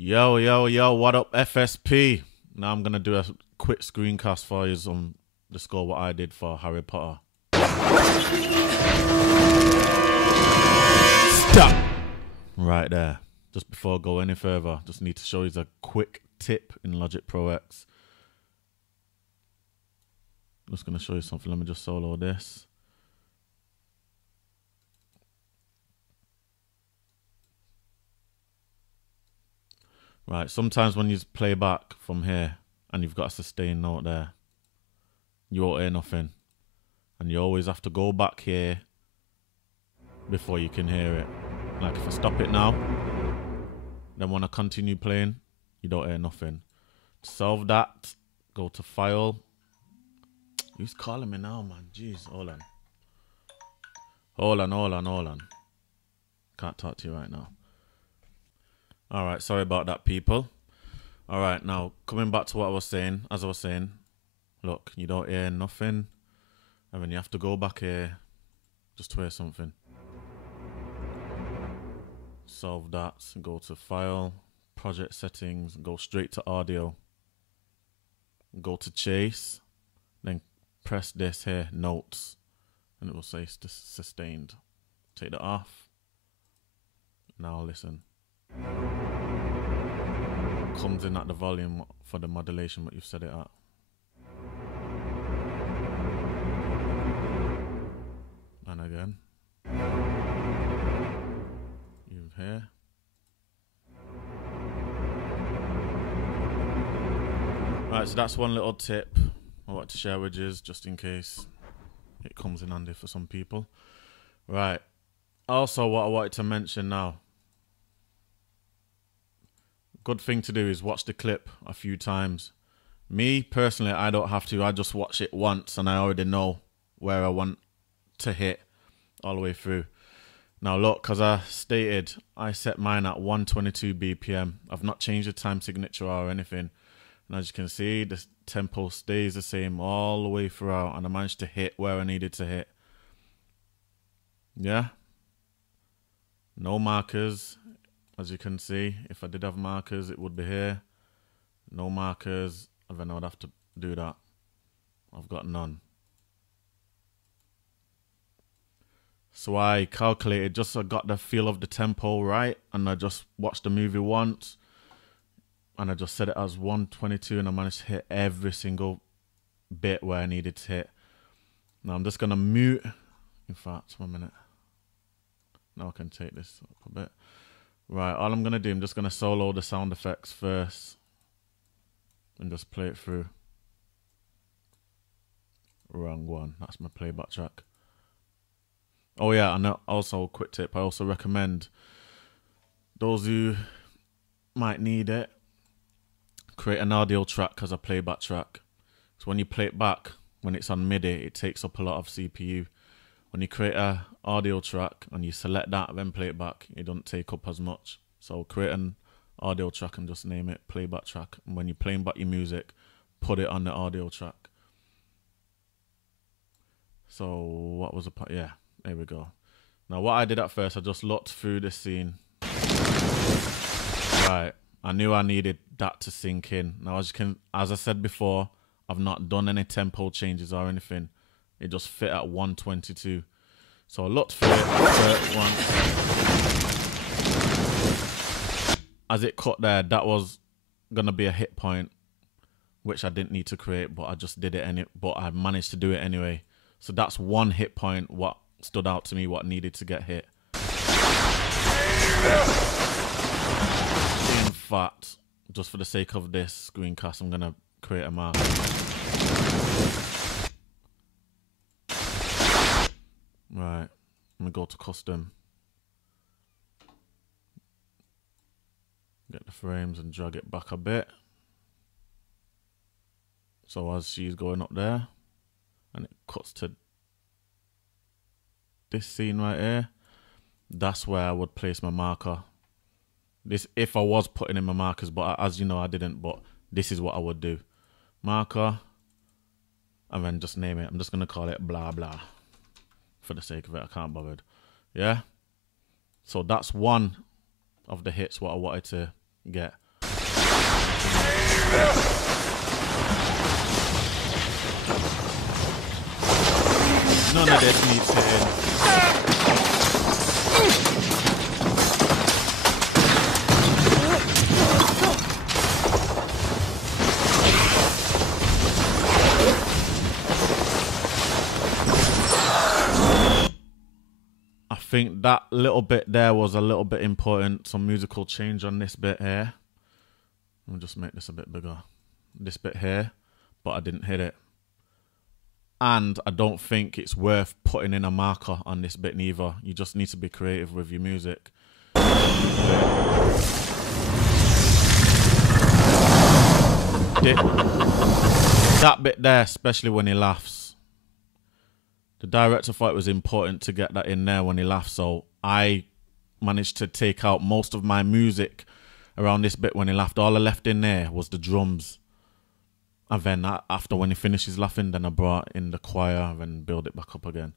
Yo, yo, yo, what up, FSP? Now I'm going to do a quick screencast for you on the score what I did for Harry Potter. Stop! Right there. Just before I go any further, just need to show you a quick tip in Logic Pro X. I'm just going to show you something. Let me just solo this. Right, sometimes when you play back from here and you've got a sustained note there, you won't hear nothing. And you always have to go back here before you can hear it. Like if I stop it now, then when I continue playing, you don't hear nothing. To solve that, go to File. Who's calling me now, man? Jeez, hold on. Hold on. Can't talk to you right now. Alright, sorry about that, people. Alright, now, coming back to what I was saying. As I was saying, look, you don't hear nothing. And then you have to go back here just to hear something. Solve that. Go to File, Project Settings, go straight to Audio. Go to Chase. Then press this here, Notes. And it will say Sustained. Take that off. Now listen. Comes in at the volume for the modulation what you've set it at. And again. You hear. Right, so that's one little tip I want to share with you just in case it comes in handy for some people. Right. Also what I wanted to mention now. Good thing to do is watch the clip a few times. Me, personally, I don't have to. I just watch it once and I already know where I want to hit all the way through. Now look, as I stated, I set mine at 122 BPM. I've not changed the time signature or anything. And as you can see, the tempo stays the same all the way throughout. And I managed to hit where I needed to hit. Yeah? No markers. As you can see, if I did have markers, it would be here. No markers, and then I would have to do that. I've got none. So I calculated, just so I got the feel of the tempo right, and I just watched the movie once, and I just set it as 122, and I managed to hit every single bit where I needed to hit. Now I'm just going to mute. In fact, 1 minute. Now I can take this up a bit. Right, all I'm going to do, I'm just going to solo the sound effects first. And just play it through. Wrong one. That's my playback track. Oh yeah, and also a quick tip. I also recommend those who might need it, create an audio track as a playback track. So when you play it back, when it's on MIDI, it takes up a lot of CPU. When you create a audio track and you select that, then play it back, it doesn't take up as much. So create an audio track and just name it playback track. And when you're playing back your music, put it on the audio track. So what was the part? Yeah, there we go. Now what I did at first, I just looked through the scene. Right, I knew I needed that to sink in. Now as I said before, I've not done any tempo changes or anything. It just fit at 122. So I looked through it once. As it cut there, that was gonna be a hit point, which I didn't need to create, but I just did it but I managed to do it anyway. So that's one hit point, what stood out to me, what needed to get hit. In fact, just for the sake of this screencast, I'm gonna create a mark. Right, let me go to custom. Get the frames and drag it back a bit. So as she's going up there, and it cuts to this scene right here, that's where I would place my marker. This, if I was putting in my markers, but as you know, I didn't, but this is what I would do. Marker, and then just name it. I'm just going to call it blah blah. For the sake of it, I can't bother. Yeah? So that's one of the hits what I wanted to get. None of this needs hitting. I think that little bit there was a little bit important. Some musical change on this bit here. I'll just make this a bit bigger. This bit here, but I didn't hit it. And I don't think it's worth putting in a marker on this bit neither. You just need to be creative with your music. That bit there, especially when he laughs. The director thought it was important to get that in there when he laughs, so I managed to take out most of my music around this bit when he laughed. All I left in there was the drums. And then after when he finishes laughing, then I brought in the choir and build it back up again.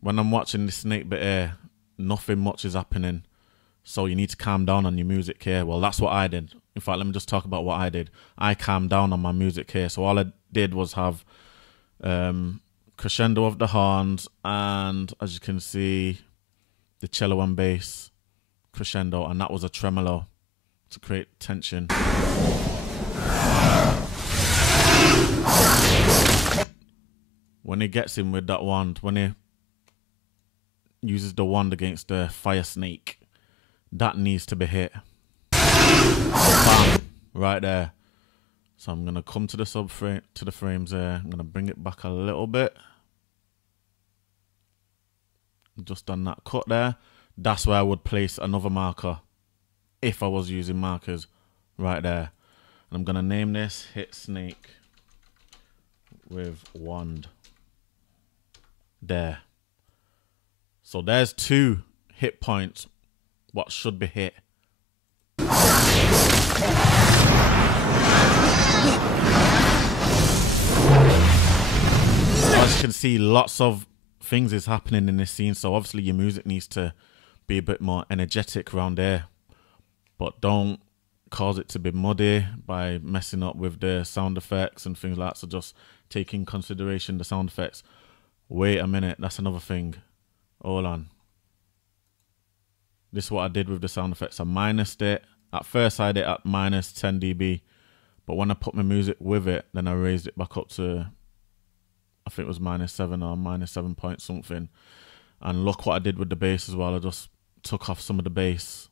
When I'm watching this snake bit here, nothing much is happening. So you need to calm down on your music here. Well, that's what I did. In fact, let me just talk about what I did. I calmed down on my music here. So all I did was have crescendo of the horns and, as you can see, the cello and bass crescendo, and that was a tremolo to create tension. When he gets him with that wand, when he uses the wand against the fire snake, that needs to be hit. Bam, right there. So I'm gonna come to the subframe, to the frames there. I'm gonna bring it back a little bit. Just on that cut there. That's where I would place another marker if I was using markers, right there. And I'm gonna name this Hit Snake with Wand. There. So there's 2 hit points what should be hit. As you can see, lots of things is happening in this scene, so obviously your music needs to be a bit more energetic around there, but don't cause it to be muddy by messing up with the sound effects and things like that. So just take in consideration the sound effects. Wait a minute, that's another thing. Hold on. This is what I did with the sound effects. I minused it. At first I had it at minus 10 dB, but when I put my music with it, then I raised it back up to, I think it was -7 or -7 point something. And look what I did with the bass as well. I just took off some of the bass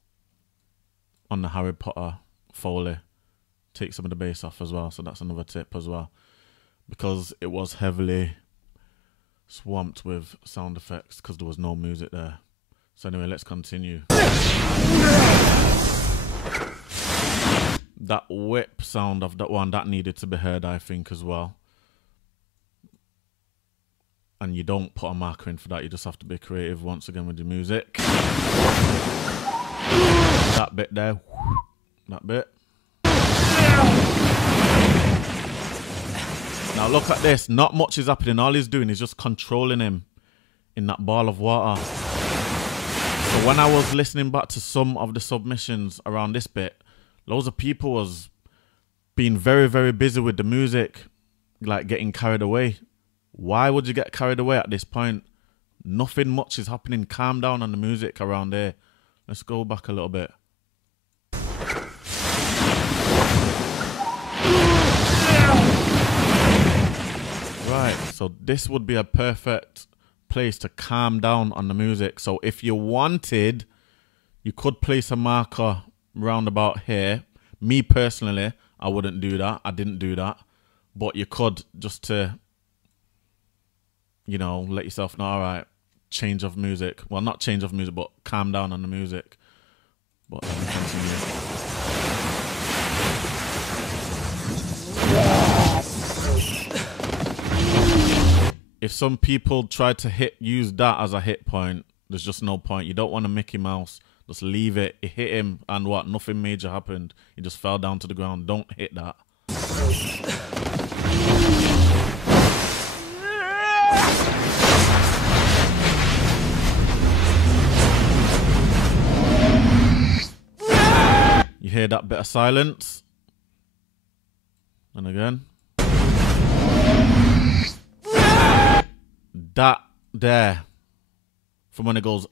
on the Harry Potter Foley. Take some of the bass off as well. So that's another tip as well, because it was heavily swamped with sound effects because there was no music there. So anyway, let's continue. That whip sound of that one, that needed to be heard, I think, as well. And you don't put a marker in for that. You just have to be creative once again with your music. That bit there. That bit. Now look at this. Not much is happening. All he's doing is just controlling him in that ball of water. So when I was listening back to some of the submissions around this bit, loads of people was being very, very busy with the music, like getting carried away. Why would you get carried away at this point? Nothing much is happening. Calm down on the music around there. Let's go back a little bit. Right, so this would be a perfect place to calm down on the music. So if you wanted, you could place a marker round about here. Me personally, I wouldn't do that. I didn't do that. But you could, just to, you know, let yourself know, all right, change of music. Well, not change of music, but calm down on the music. But let me continue. If some people try to use that as a hit point, there's just no point. You don't want to Mickey Mouse. Just leave it. It hit him and what? Nothing major happened. He just fell down to the ground. Don't hit that. hear that bit of silence? And again. That there. From when it goes,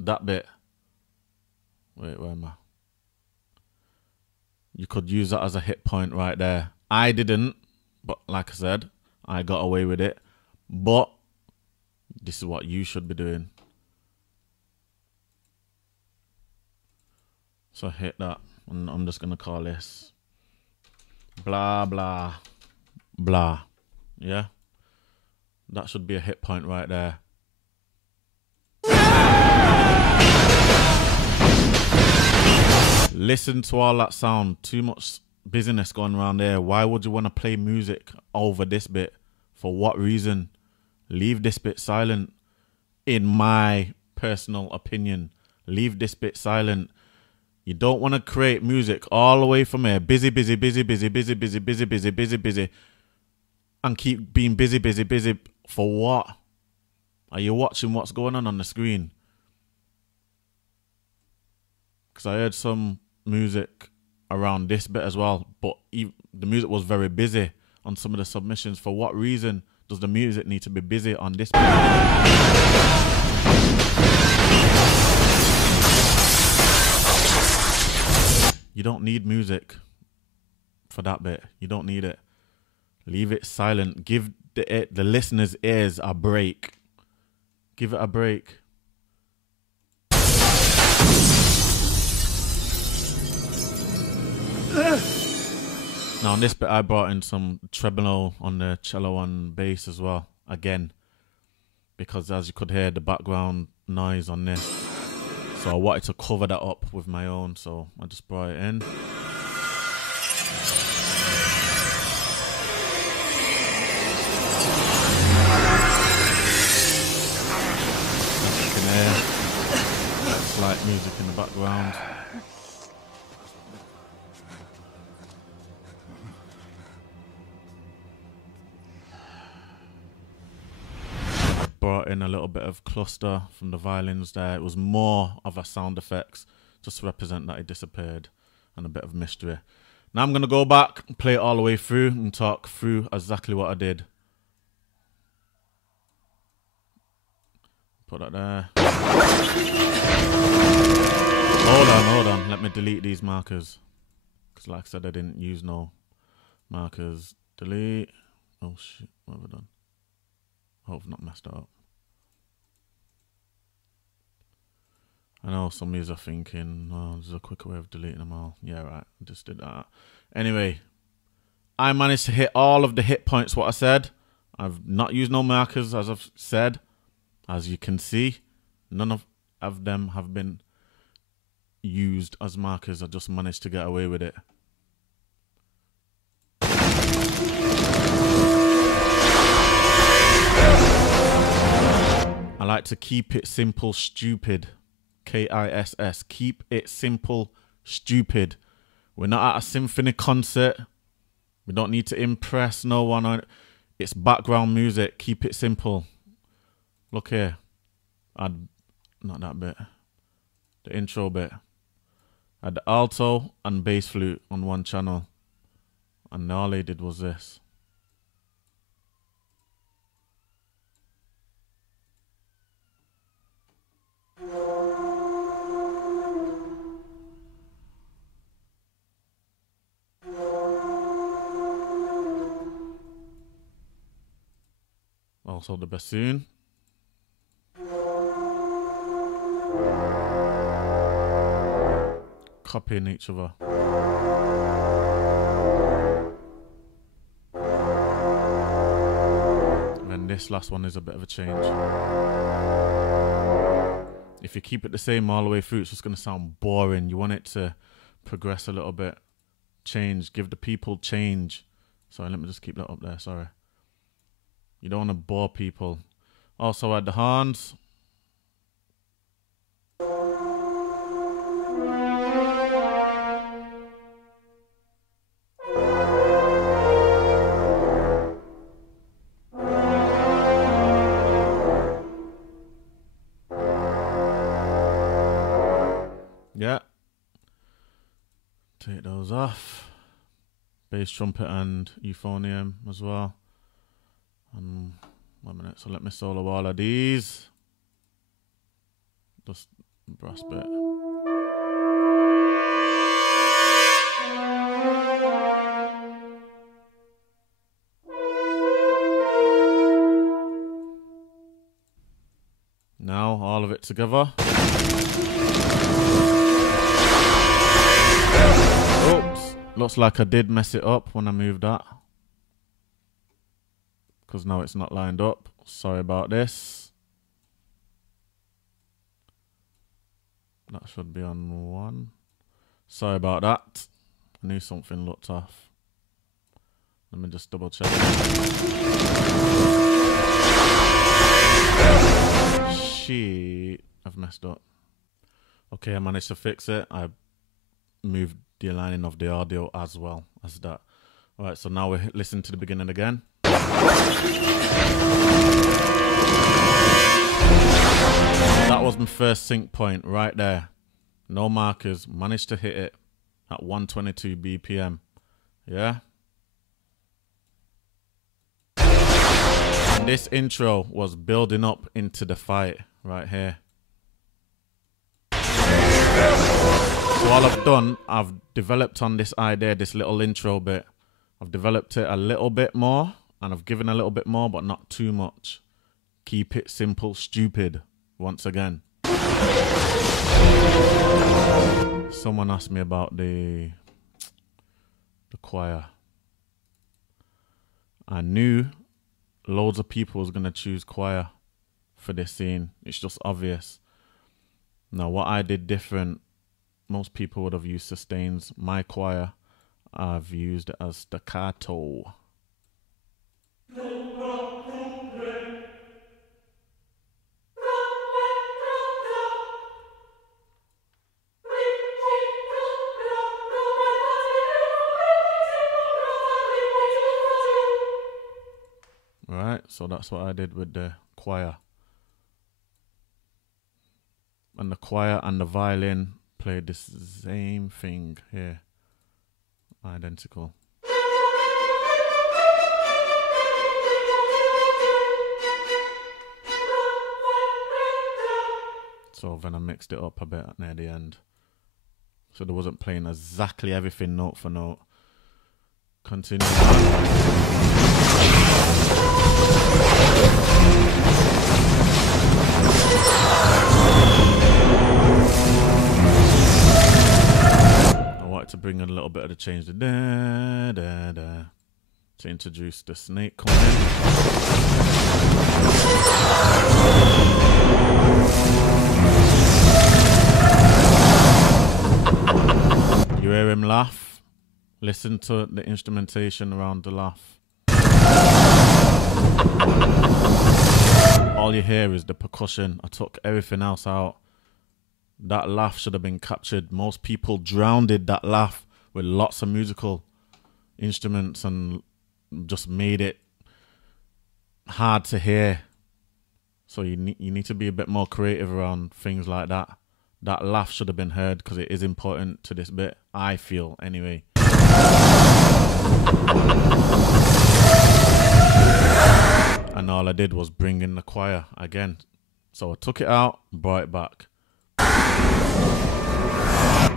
that bit. Wait, where am I? You could use that as a hit point right there. I didn't, but like I said, I got away with it. But this is what you should be doing. So hit that, and I'm just gonna call this blah blah blah. Yeah, that should be a hit point right there. Listen to all that sound. Too much busyness going around there. Why would you want to play music over this bit? For what reason? Leave this bit silent. In my personal opinion, leave this bit silent. You don't want to create music all the way from here. Busy, busy, busy, busy, busy, busy, busy, busy, busy, busy. And keep being busy, busy, busy. For what? Are you watching what's going on the screen? Because I heard some music around this bit as well. But the music was very busy on some of the submissions. For what reason does the music need to be busy on this bit? You don't need music for that bit. You don't need it. Leave it silent. Give the listeners' ears a break. Give it a break. Now on this bit I brought in some tremolo on the cello and bass as well. Again. Because as you could hear the background noise on this. So I wanted to cover that up with my own, so I just brought it in. As you can hear, slight music in the background. Brought in a little bit of cluster from the violins there. It was more of a sound effects just to represent that it disappeared and a bit of mystery. Now I'm going to go back, play it all the way through and talk through exactly what I did. Put that there. Hold on. Let me delete these markers. Because like I said, I didn't use no markers. Delete. Oh shit, what have I done? Hope I've not messed it up. I know some of you are thinking, oh, there's a quicker way of deleting them all. Yeah, right, I just did that. Anyway, I managed to hit all of the hit points, what I said. I've not used no markers, as I've said. As you can see, none of them have been used as markers. I just managed to get away with it. I like to keep it simple, stupid. KISS. Keep it simple, stupid. We're not at a symphony concert. We don't need to impress no one. It's background music. Keep it simple. Look here. Not that bit. The intro bit. I had the alto and bass flute on one channel. And all they did was this. Also the bassoon. Copying each other. And then this last one is a bit of a change. If you keep it the same all the way through, it's just going to sound boring. You want it to progress a little bit. Change. Give the people change. Sorry, let me just keep that up there. Sorry. You don't want to bore people. Also add the horns. Yeah. Take those off. Bass trumpet and euphonium as well. 1 minute, so let me solo all of these. Just brass bit. Now all of it together. Oops, looks like I did mess it up when I moved that, because now it's not lined up. Sorry about this. That should be on 1. Sorry about that. I knew something looked off. Let me just double check. Shit, I've messed up. Okay, I managed to fix it. I moved the aligning of the audio as well as that. Alright, so now we listen to the beginning again. That was my first sync point right there. No markers. Managed to hit it at 122 BPM. Yeah. And this intro was building up into the fight right here. So all I've done, I've developed on this idea, this little intro bit. I've developed it a little bit more, and I've given a little bit more, but not too much. Keep it simple, stupid. Once again. Someone asked me about the choir. I knew loads of people was going to choose choir for this scene. It's just obvious. Now, what I did different, most people would have used sustains. My choir, I've used it as staccato. Right, so that's what I did with the choir. And the choir and the violin played the same thing here. Identical. So then I mixed it up a bit near the end. So there wasn't playing exactly everything note for note. Continue. I wanted to bring in a little bit of the change to da da da to introduce the snake coming in. You hear him laugh. Listen to the instrumentation around the laugh. All you hear is the percussion. I took everything else out. That laugh should have been captured. Most people drowned that laugh with lots of musical instruments and just made it hard to hear. So you need to be a bit more creative around things like that. That laugh should have been heard because it is important to this bit, I feel, anyway. And all I did was bring in the choir again. So I took it out, brought it back.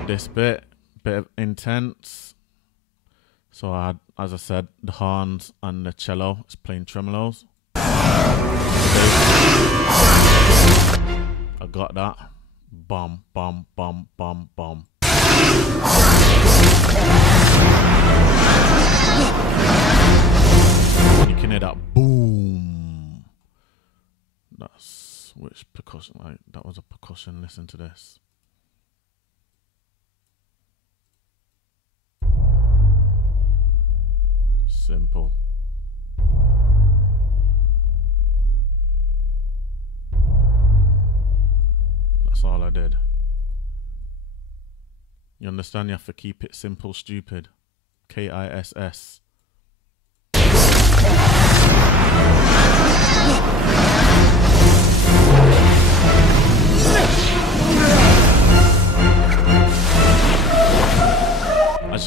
This bit of intense. So I had, as I said, the horns and the cello. It's playing tremolos. I got that. Bum, bum, bum, bum, bum. You can hear that boom. That's which percussion, like that was a percussion. Listen to this. Simple. That's all I did. You understand? You have to keep it simple, stupid. KISS.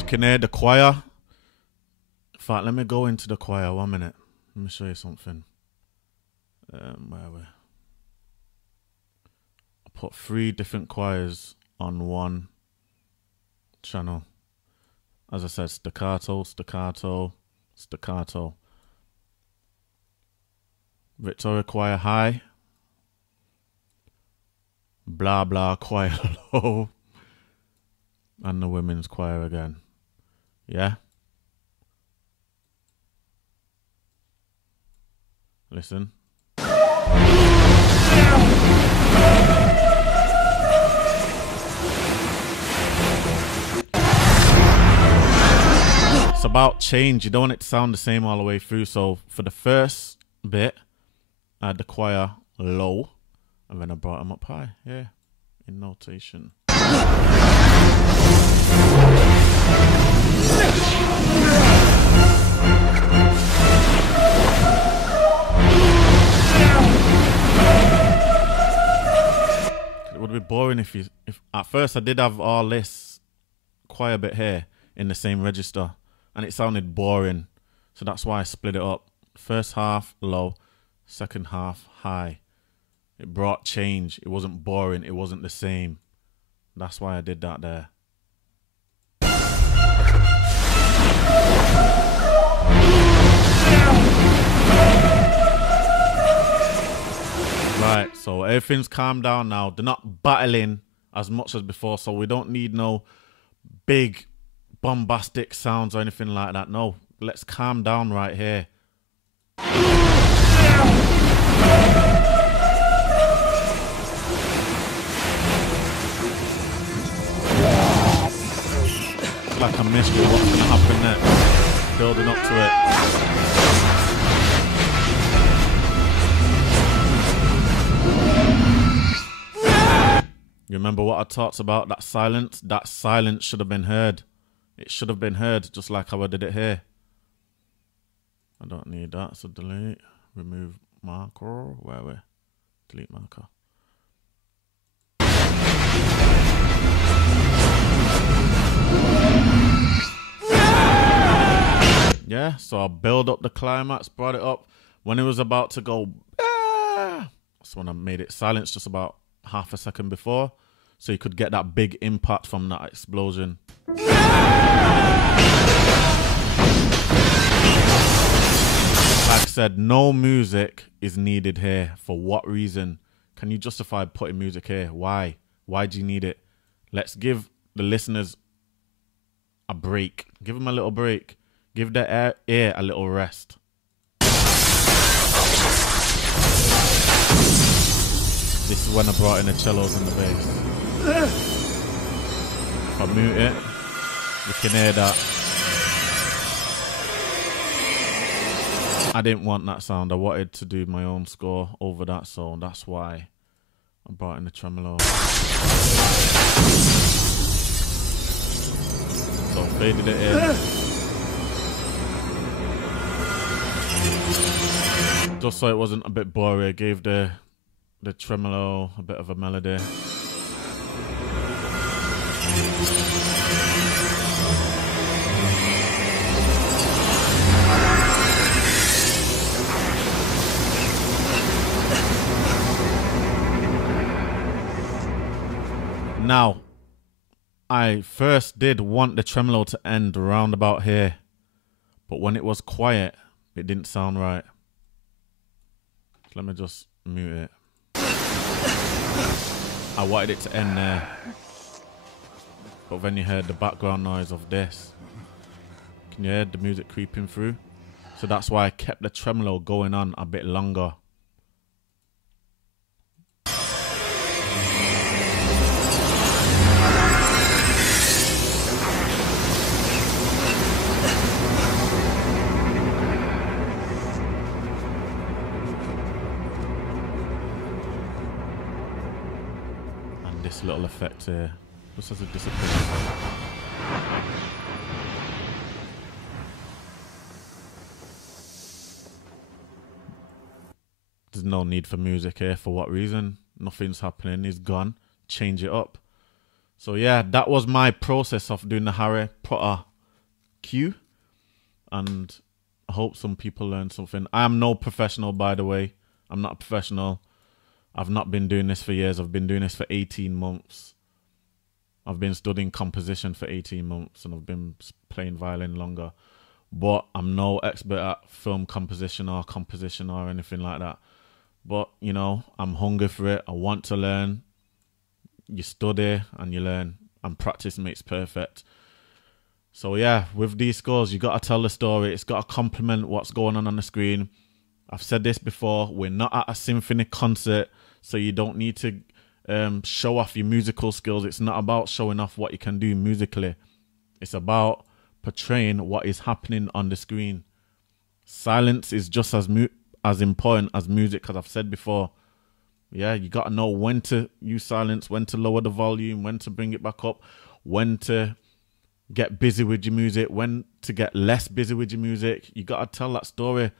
can hear the choir. In fact, let me go into the choir 1 minute. Let me show you something. Where are we? I put 3 different choirs on one channel. As I said, staccato, staccato, staccato. Victoria choir high. Blah blah choir low. And the women's choir again. Yeah? Listen. It's about change. You don't want it to sound the same all the way through. So for the first bit, I had the choir low, and then I brought them up high. Yeah, in notation. It would be boring if at first I did have all this choir bit here in the same register, and it sounded boring. So that's why I split it up. First half low, second half high. It brought change. It wasn't boring. It wasn't the same. That's why I did that there. Right, so everything's calmed down now. They're not battling as much as before, so we don't need no big bombastic sounds or anything like that. No, let's calm down right here. It's like a mystery. What's going to happen next? Building up to it. You remember what I talked about? That silence? That silence should have been heard. It should have been heard, just like how I did it here. I don't need that, so delete. Remove marker. Where are we? Delete marker. Yeah, so I build up the climax, brought it up. When it was about to go, that's when I made it silence just about half a second before, so you could get that big impact from that explosion. Like I said, no music is needed here. For what reason? Can you justify putting music here? Why? Why do you need it? Let's give the listeners a break. Give them a little break. Give their ear a little rest. This is when I brought in the cellos and the bass. If I mute it, you can hear that. I didn't want that sound. I wanted to do my own score over that, so that's why I brought in the tremolo. So faded it in. Just so it wasn't a bit boring, I gave the tremolo a bit of a melody. Now, I first did want the tremolo to end around about here, but when it was quiet, it didn't sound right. So let me just mute it. I wanted it to end there, but then you heard the background noise of this. Can you hear the music creeping through? So that's why I kept the tremolo going on a bit longer. This little effect here, just as a disappearance. There's no need for music here. For what reason? Nothing's happening. He's gone. Change it up. So yeah, that was my process of doing the Harry Potter cue, and I hope some people learn something. I am no professional, by the way. I'm not a professional. I've not been doing this for years. I've been doing this for 18 months. I've been studying composition for 18 months, and I've been playing violin longer. But I'm no expert at film composition or anything like that. But, you know, I'm hungry for it. I want to learn. You study and you learn, and practice makes perfect. So yeah, with these scores, you got to tell the story. It's got to complement what's going on the screen. I've said this before. We're not at a symphony concert, so you don't need to show off your musical skills. It's not about showing off what you can do musically. It's about portraying what is happening on the screen. Silence is just as important as music, as I've said before. Yeah, you got to know when to use silence, when to lower the volume, when to bring it back up, when to get busy with your music, when to get less busy with your music. You got to tell that story,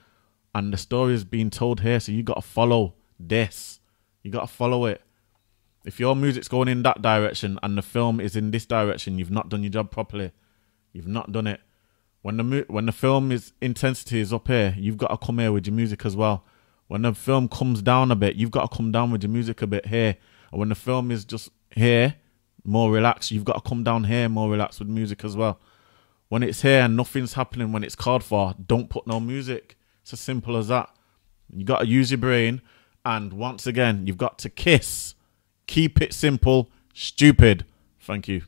and the story is being told here, so you got to follow this. You got to follow it. If your music's going in that direction and the film is in this direction, you've not done your job properly. You've not done it. When the film is intensity is up here, you've got to come here with your music as well. When the film comes down a bit, you've got to come down with your music a bit here. And when the film is just here, more relaxed, you've got to come down here more relaxed with music as well. When it's here and nothing's happening when it's called for, don't put no music. It's as simple as that. You got to use your brain. And once again, you've got to kiss. Keep it simple, stupid. Thank you.